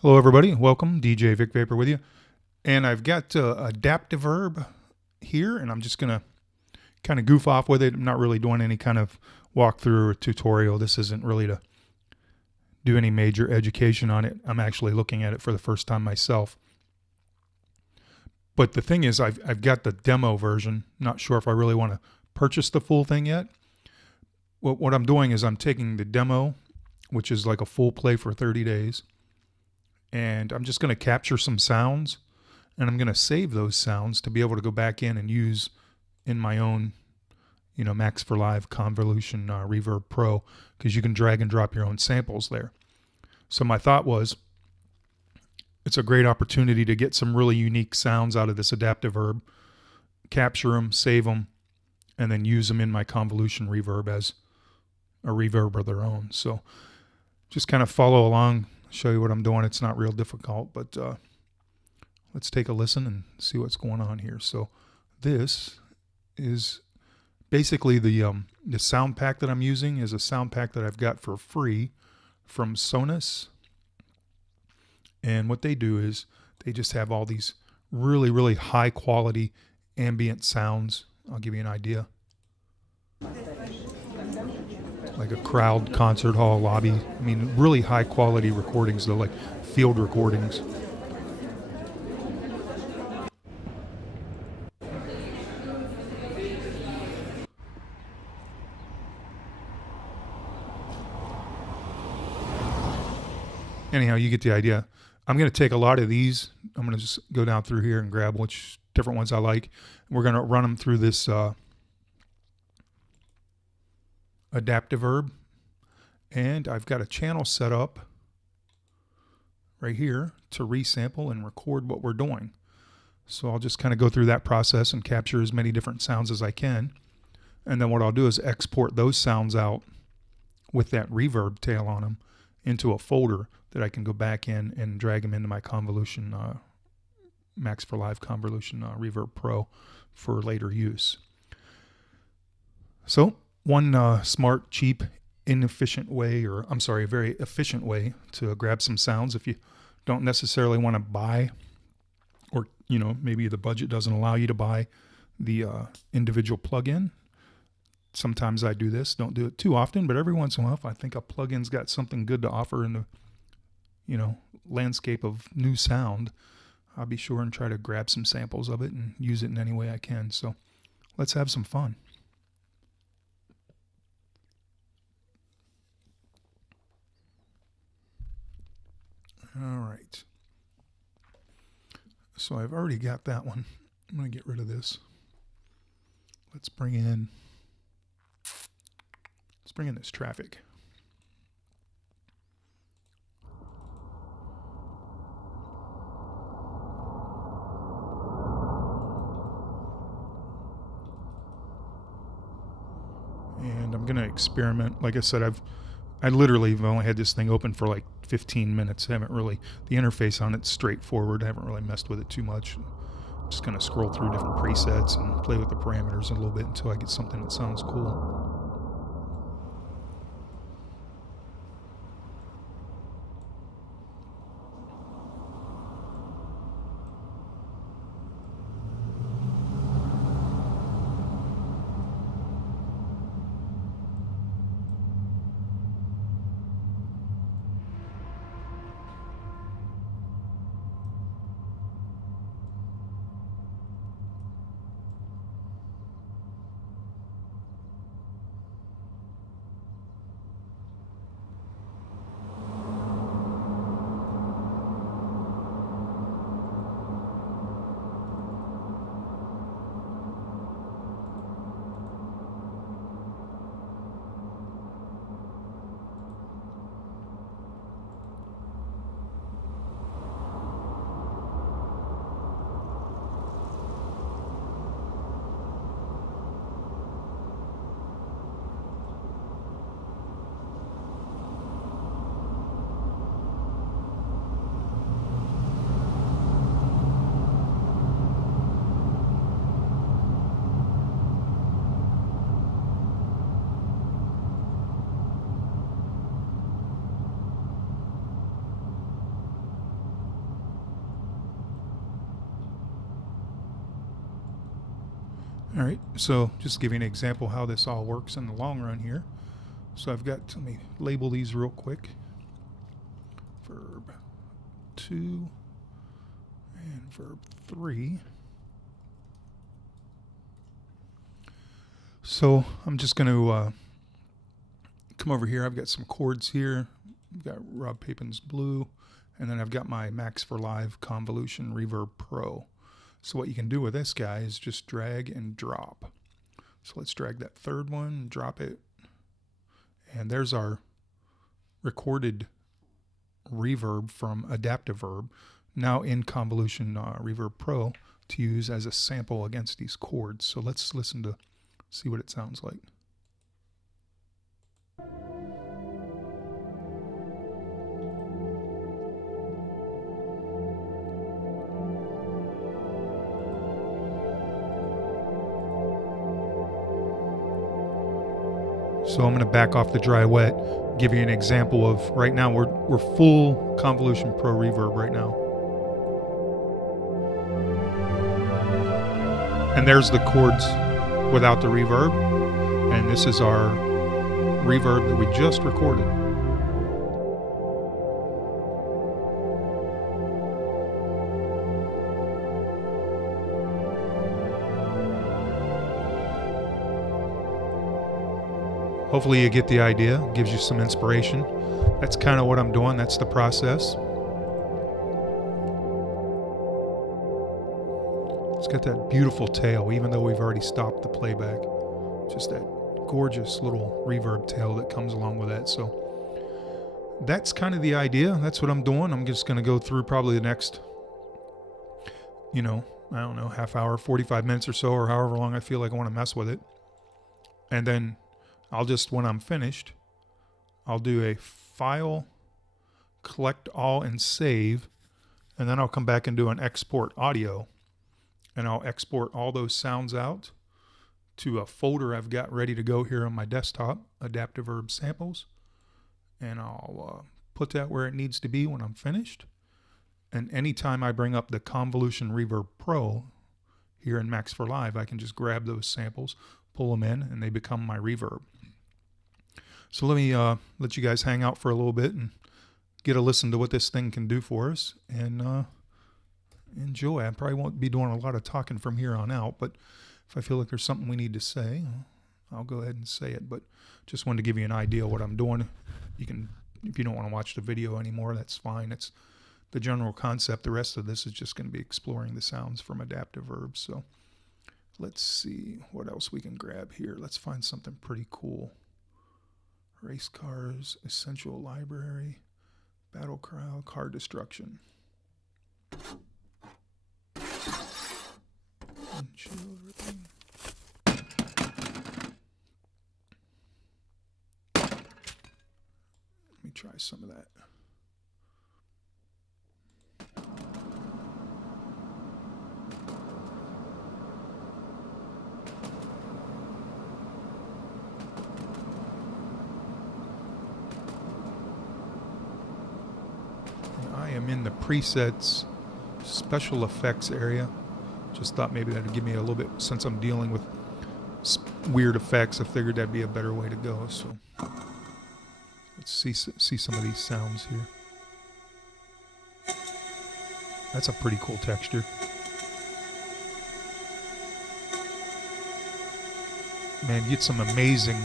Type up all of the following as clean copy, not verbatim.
Hello, everybody. Welcome. DJ Vapor with you. And I've got Adaptiverb here, and I'm just going to kind of goof off with it. I'm not really doing any kind of walkthrough or tutorial. This isn't really to do any major education on it. I'm actually looking at it for the first time myself. But the thing is, I've got the demo version. Not sure if I really want to purchase the full thing yet. What I'm doing is I'm taking the demo, which is like a full play for 30 days. And I'm just going to capture some sounds, and I'm going to save those sounds to be able to go back in and use in my own, Max for Live Convolution Reverb Pro, because you can drag and drop your own samples there. So my thought was, it's a great opportunity to get some really unique sounds out of this Adaptiverb, capture them, save them, and then use them in my convolution reverb as a reverb of their own. So just kind of follow along. Show you what I'm doing. It's not real difficult, but let's take a listen and see what's going on here. So this is basically the sound pack that I'm using is a sound pack that I've got for free from Sonos. And what they do is they just have all these really, really high quality ambient sounds. I'll give you an idea. Like a crowd, concert hall, lobby. I mean, really high quality recordings, though, like field recordings. Anyhow, you get the idea. I'm going to take a lot of these. I'm going to just go down through here and grab which different ones I like. We're going to run them through this Adaptiverb. And I've got a channel set up right here to resample and record what we're doing. So I'll just kind of go through that process and capture as many different sounds as I can. And then what I'll do is export those sounds out with that reverb tail on them into a folder that I can go back in and drag them into my convolution, Max for Live Convolution Reverb Pro for later use. So one smart, cheap, inefficient way, or I'm sorry, a very efficient way to grab some sounds if you don't necessarily want to buy, or maybe the budget doesn't allow you to buy the individual plugin. Sometimes I do this, don't do it too often, but every once in a while, if I think a plugin's got something good to offer in the landscape of new sound, I'll be sure and try to grab some samples of it and use it in any way I can. So let's have some fun. All right. So I've already got that one. I'm going to get rid of this. Let's bring in this traffic. And I'm going to experiment. Like I said, I literally have only had this thing open for like 15 minutes. I haven't really, the interface on it's straightforward. I haven't really messed with it too much. I'm just going to scroll through different presets and play with the parameters a little bit until I get something that sounds cool. All right, so just to give you an example how this all works in the long run here. So I've got, let me label these real quick. Verb 2 and verb 3. So I'm just going to come over here. I've got some chords here. I've got Rob Papin's Blue, and then I've got my Max for Live Convolution Reverb Pro. So what you can do with this guy is just drag and drop. So let's drag that third one, drop it, and there's our recorded reverb from Adaptiverb, now in Convolution Reverb Pro to use as a sample against these chords. So let's listen to see what it sounds like. So I'm going to back off the dry wet, give you an example of right now we're full Convolution Pro Reverb right now. And there's the chords without the reverb, and this is our reverb that we just recorded. Hopefully you get the idea, gives you some inspiration. That's kind of what I'm doing, that's the process. It's got that beautiful tail, even though we've already stopped the playback. Just that gorgeous little reverb tail that comes along with that. So that's kind of the idea. That's what I'm doing. I'm just going to go through probably the next, I don't know, half hour, 45 minutes or so, or however long I feel like I want to mess with it. And then I'll just, when I'm finished, I'll do a file, collect all, and save. And then I'll come back and do an export audio. And I'll export all those sounds out to a folder I've got ready to go here on my desktop, Adaptiverb samples. And I'll put that where it needs to be when I'm finished. And anytime I bring up the Convolution Reverb Pro here in Max for Live, I can just grab those samples, pull them in, and they become my reverb. So let me let you guys hang out for a little bit and get a listen to what this thing can do for us, and enjoy. I probably won't be doing a lot of talking from here on out, but if I feel like there's something we need to say, I'll go ahead and say it. But just wanted to give you an idea of what I'm doing. You can, if you don't want to watch the video anymore, that's fine. It's the general concept. The rest of this is just going to be exploring the sounds from Adaptiverb. So let's see what else we can grab here. Let's find something pretty cool. Race cars, essential library, battle crowd, car destruction. Let me try some of that. I am in the presets special effects area. Just thought maybe that would give me a little bit, since I'm dealing with weird effects, I figured that'd be a better way to go. So let's see some of these sounds here. That's a pretty cool texture. Man, you get some amazing,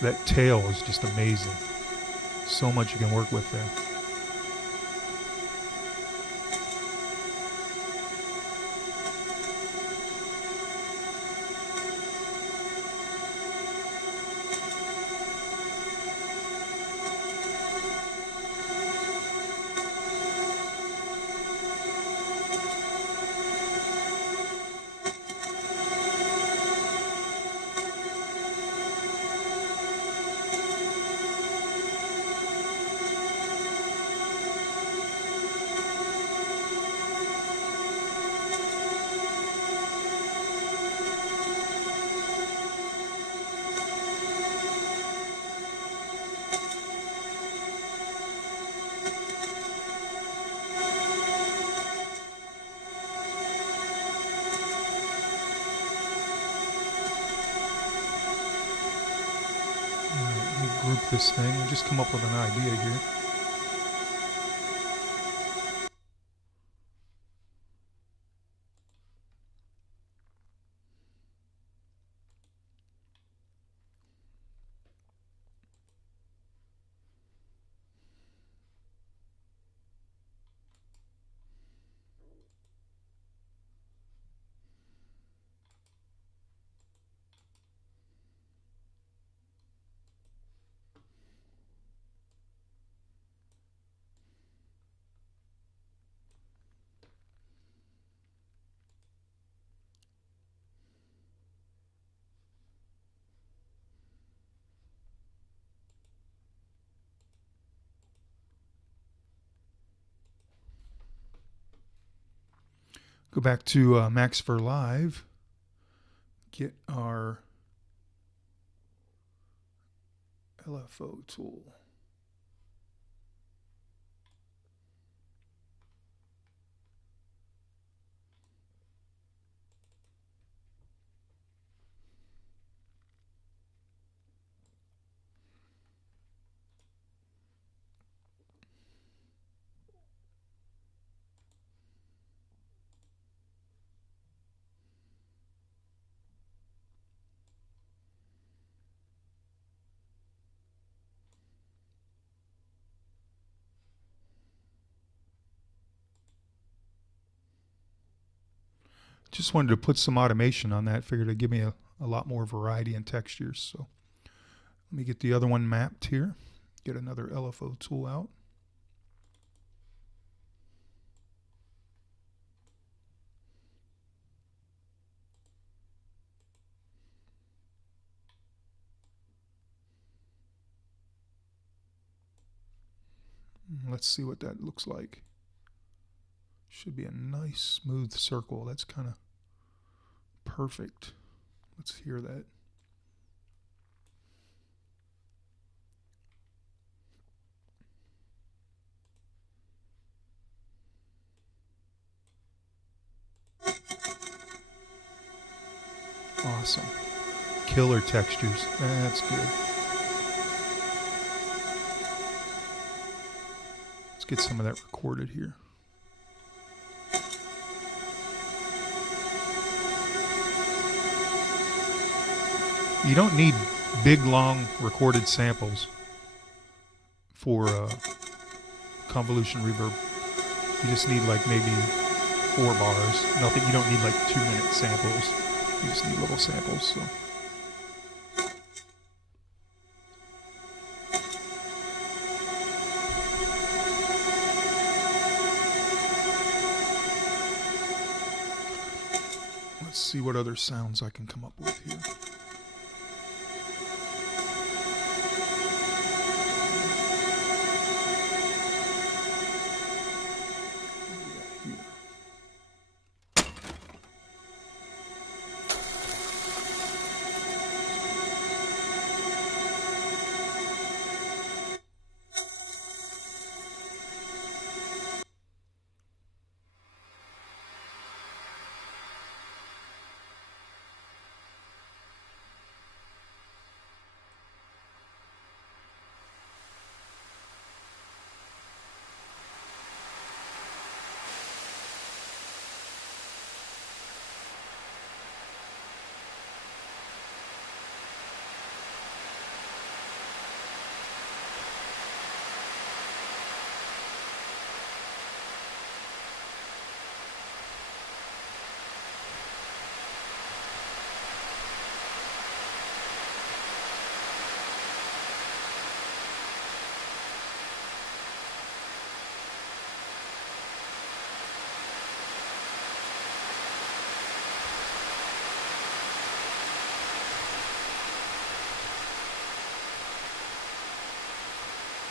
that tail is just amazing. So much you can work with there. this thing and just come up with an idea here. Go back to Max for Live, get our LFO tool. Just wanted to put some automation on that. Figured it'd give me a lot more variety in textures. So let me get the other one mapped here. Get another LFO tool out. Let's see what that looks like. Should be a nice smooth circle. That's kind of perfect. Let's hear that. Awesome. Killer textures. That's good. Let's get some of that recorded here. You don't need big, long recorded samples for convolution reverb. You just need like maybe 4 bars. Nothing. You don't need like 2-minute samples. You just need little samples. So. Let's see what other sounds I can come up with here.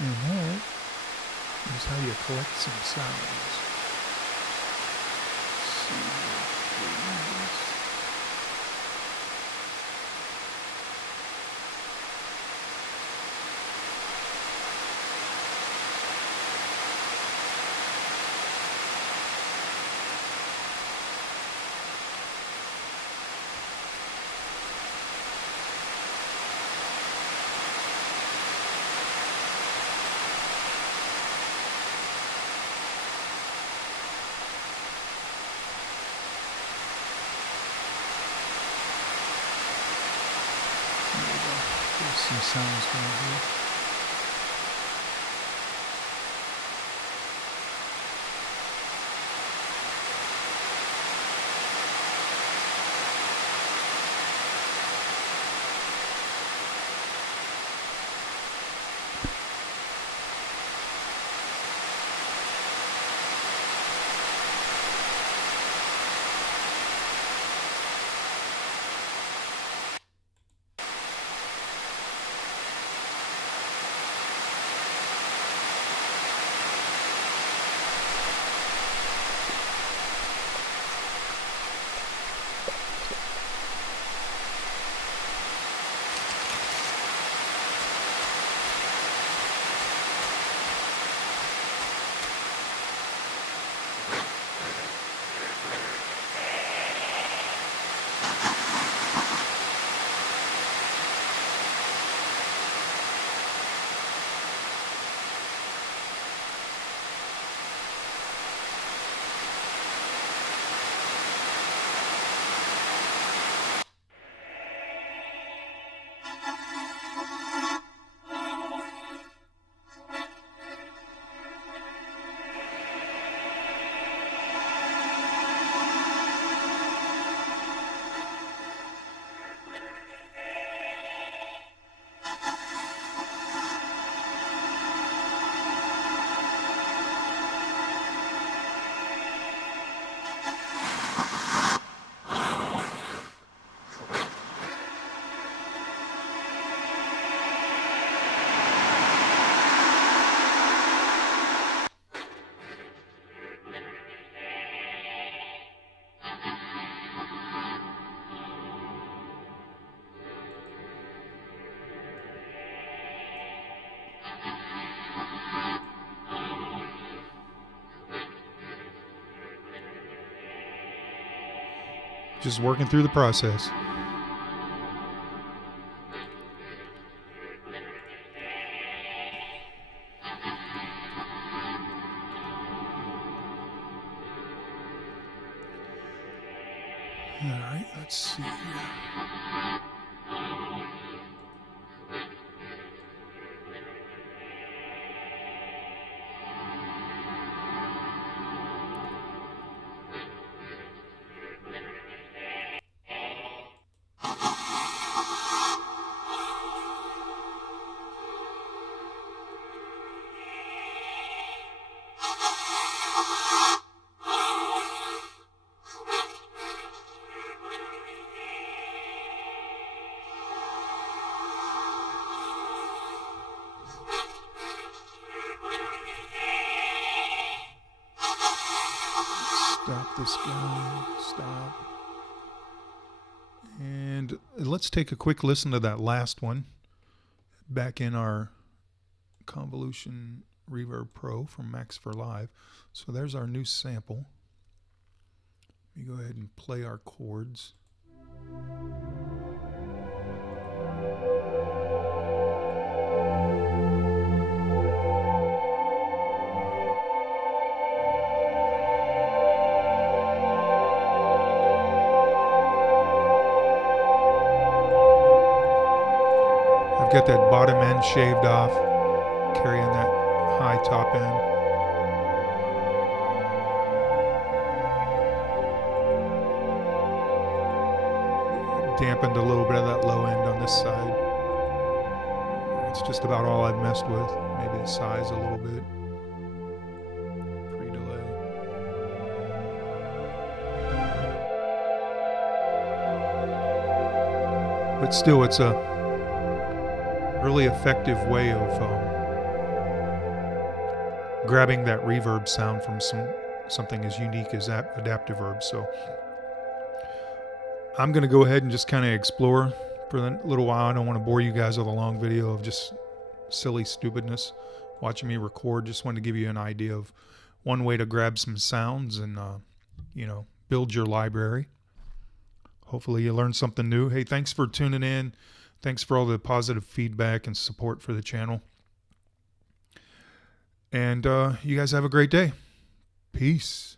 And that is how you collect some sounds. Let's see. some sounds going here. Just working through the process. All right, let's see here. Stop this guy. Stop. And let's take a quick listen to that last one back in our Convolution Reverb Pro from Max for Live. So there's our new sample. Let me go ahead and play our chords. I've got that bottom end shaved off, carrying that high top end. Dampened a little bit of that low end on this side. It's just about all I've messed with. Maybe the size a little bit. Pre-delay. But still, it's a really effective way of grabbing that reverb sound from something as unique as Adaptiverb. So I'm going to go ahead and just kind of explore for a little while. I don't want to bore you guys with a long video of just silly stupidness watching me record. Just wanted to give you an idea of one way to grab some sounds and build your library. Hopefully you learned something new. Hey, thanks for tuning in. Thanks for all the positive feedback and support for the channel. And you guys have a great day. Peace.